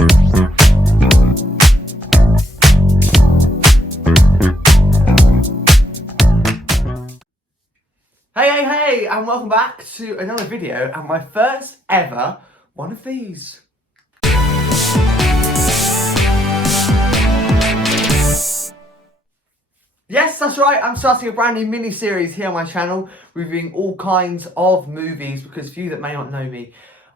Hey, and welcome back to another video, and my first ever one of these. Yes, that's right, I'm starting a brand new mini-series here on my channel, reviewing all kinds of movies, because for you that may not know me,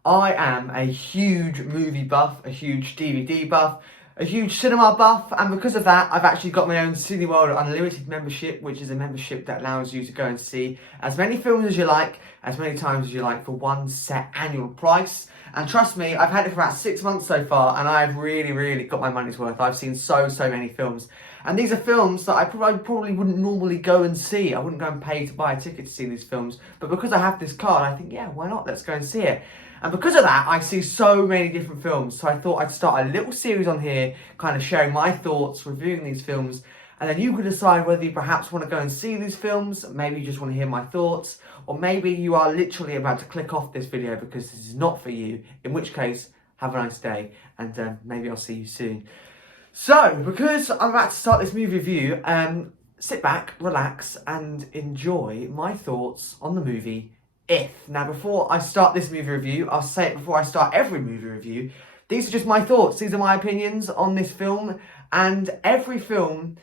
I am a huge movie buff, a huge DVD buff, a huge cinema buff, and because of that, I've actually got my own Cineworld Unlimited membership, which is a membership that allows you to go and see as many films as you like, as many times as you like, for one set annual price. And trust me, I've had it for about 6 months so far, and I've really got my money's worth. I've seen so many films. And these are films that I probably wouldn't normally go and see. I wouldn't go and pay to buy a ticket to see these films. But because I have this card, I think, yeah, why not? Let's go and see it. And because of that, I see so many different films. So I thought I'd start a little series on here, kind of sharing my thoughts, reviewing these films. And then you can decide whether you perhaps want to go and see these films, maybe you just want to hear my thoughts, or maybe you are literally about to click off this video because this is not for you, in which case, have a nice day, and maybe I'll see you soon. So, because I'm about to start this movie review, sit back, relax, and enjoy my thoughts on the movie If. Now, before I start this movie review, I'll say it before I start every movie review, these are just my thoughts, these are my opinions on this film, and every film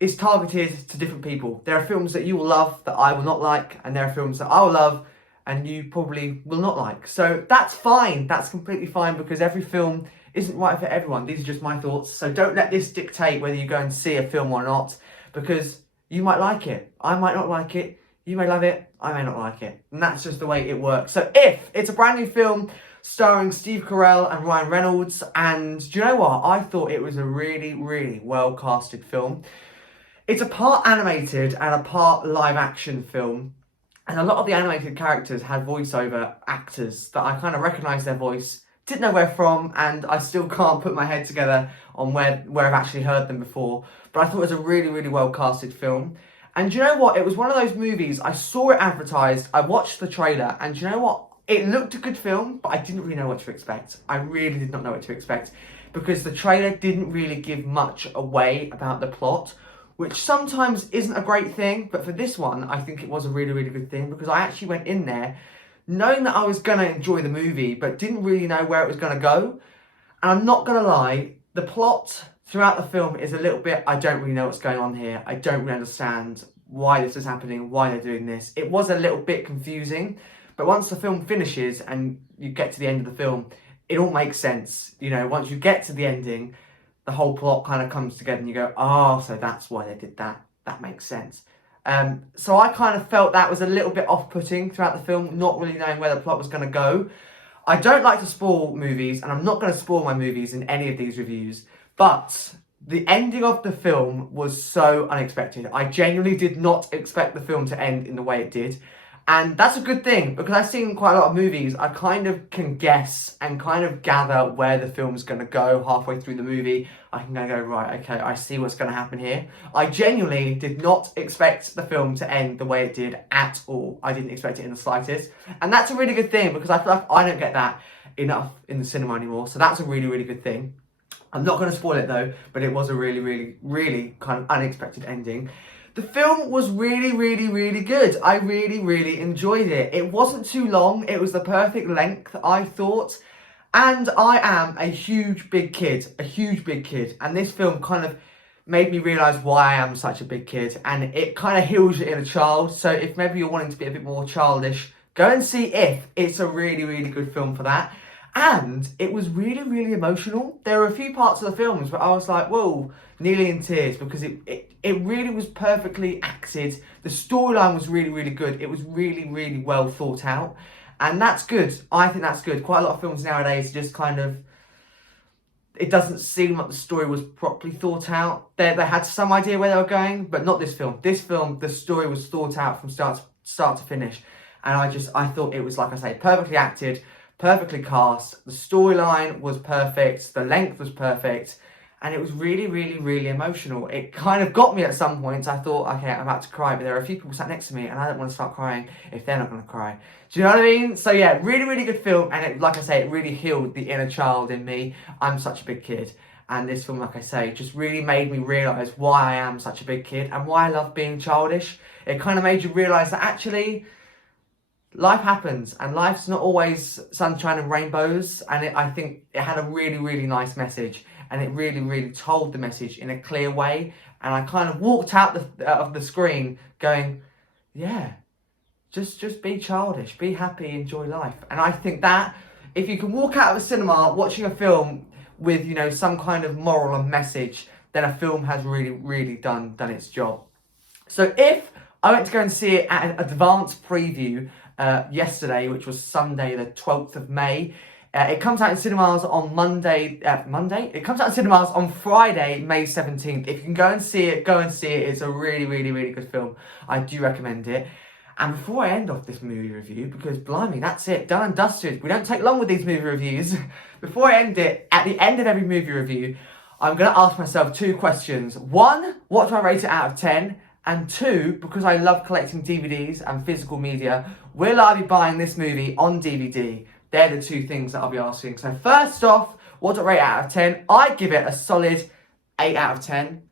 is targeted to different people. There are films that you will love that I will not like, and there are films that I will love and you probably will not like. So that's fine, that's completely fine, because every film isn't right for everyone. These are just my thoughts, so don't let this dictate whether you go and see a film or not, because you might like it, I might not like it, you may love it, I may not like it, and that's just the way it works. So If, it's a brand new film starring Steve Carell and Ryan Reynolds, and do you know what? I thought it was a really well casted film. It's a part animated and a part live action film, and a lot of the animated characters had voiceover actors that I kind of recognised their voice, didn't know where from, and I still can't put my head together on where I've actually heard them before. But I thought it was a really well casted film. And do you know what? It was one of those movies, I saw it advertised, I watched the trailer, and do you know what? It looked a good film, but I didn't really know what to expect. I really did not know what to expect, because the trailer didn't really give much away about the plot, which sometimes isn't a great thing, but for this one, I think it was a really good thing, because I actually went in there knowing that I was going to enjoy the movie, but didn't really know where it was going to go. And I'm not going to lie, the plot throughout the film is a little bit, I don't really know what's going on here. I don't really understand why this is happening, why they're doing this. It was a little bit confusing, but once the film finishes and you get to the end of the film, it all makes sense. You know, once you get to the ending, the whole plot kind of comes together and you go, oh, so that's why they did that. That makes sense. So I kind of felt that was a little bit off-putting throughout the film, not really knowing where the plot was going to go. I don't like to spoil movies, and I'm not going to spoil my movies in any of these reviews, but the ending of the film was so unexpected. I genuinely did not expect the film to end in the way it did. And that's a good thing, because I've seen quite a lot of movies, I kind of can guess and kind of gather where the film's going to go halfway through the movie. I can go, right, okay, I see what's going to happen here. I genuinely did not expect the film to end the way it did at all. I didn't expect it in the slightest. And that's a really good thing, because I feel like I don't get that enough in the cinema anymore. So that's a really good thing. I'm not going to spoil it though, but it was a really kind of unexpected ending. The film was really good. I really enjoyed it. It wasn't too long. It was the perfect length, I thought. And I am a huge big kid. And this film kind of made me realise why I am such a big kid. And it kind of heals your inner child. So if maybe you're wanting to be a bit more childish, go and see If. It's a really good film for that. And it was really emotional. There were a few parts of the films where I was like, whoa, nearly in tears, because it really was perfectly acted. The storyline was really good. It was really well thought out. And that's good. I think that's good. Quite a lot of films nowadays just kind of, it doesn't seem like the story was properly thought out. They had some idea where they were going, but not this film. This film, the story was thought out from start to finish. And I thought it was, like I say, perfectly acted, perfectly cast. The storyline was perfect. The length was perfect. and it was really, really, really emotional. It kind of got me at some points. I thought, okay, I'm about to cry, but there are a few people sat next to me, and I don't want to start crying if they're not going to cry. Do you know what I mean? So yeah, really, really good film, and it, like I say, it really healed the inner child in me. I'm such a big kid, and this film, like I say, just really made me realise why I am such a big kid and why I love being childish. It kind of made you realise that actually life happens, and life's not always sunshine and rainbows, and I think it had a really, really nice message, and it really, really told the message in a clear way, and I kind of walked out of the screen going, yeah, just be childish, be happy, enjoy life. And I think that if you can walk out of a cinema watching a film with, you know, some kind of moral and message, then a film has really, really done its job. So if I went to go and see it at an advanced preview yesterday, which was Sunday the 12th of May. It comes out in cinemas on Monday. It comes out in cinemas on Friday, May 17th. If you can go and see it, go and see it. It's a really, really, really good film. I do recommend it. And before I end off this movie review, because blimey, that's it, done and dusted. We don't take long with these movie reviews. Before I end it, at the end of every movie review, I'm going to ask myself two questions. One, what do I rate it out of 10? And two, because I love collecting DVDs and physical media, will I be buying this movie on DVD? They're the two things that I'll be asking. So first off, what do I rate it out of 10? I give it a solid 8 out of 10.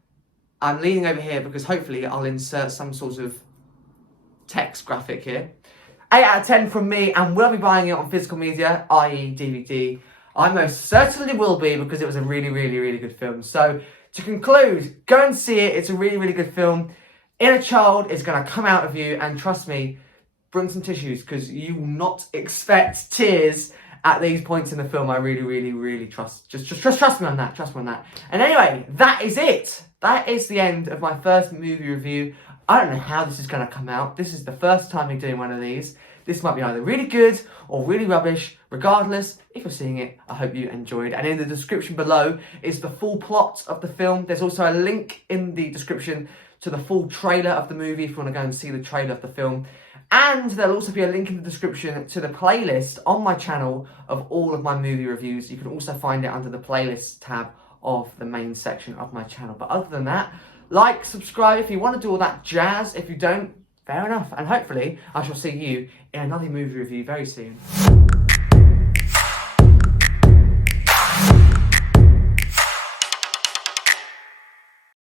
I'm leaning over here because hopefully I'll insert some sort of text graphic here. 8 out of 10 from me, and will I be buying it on physical media, i.e. DVD? I most certainly will be, because it was a really, really, really good film. So to conclude, go and see it. It's a really, really good film. Inner child is going to come out of you, and trust me, bring some tissues, because you will not expect tears at these points in the film. I really, really, really trust. Just trust me on that. Trust me on that. And anyway, that is it. That is the end of my first movie review. I don't know how this is going to come out. This is the first time I'm doing one of these. This might be either really good or really rubbish. Regardless, if you're seeing it, I hope you enjoyed. And in the description below is the full plot of the film. There's also a link in the description to the full trailer of the movie if you want to go and see the trailer of the film. And there'll also be a link in the description to the playlist on my channel of all of my movie reviews. You can also find it under the playlist tab of the main section of my channel. But other than that, like, subscribe if you want to do all that jazz. If you don't, fair enough. And hopefully I shall see you in another movie review very soon.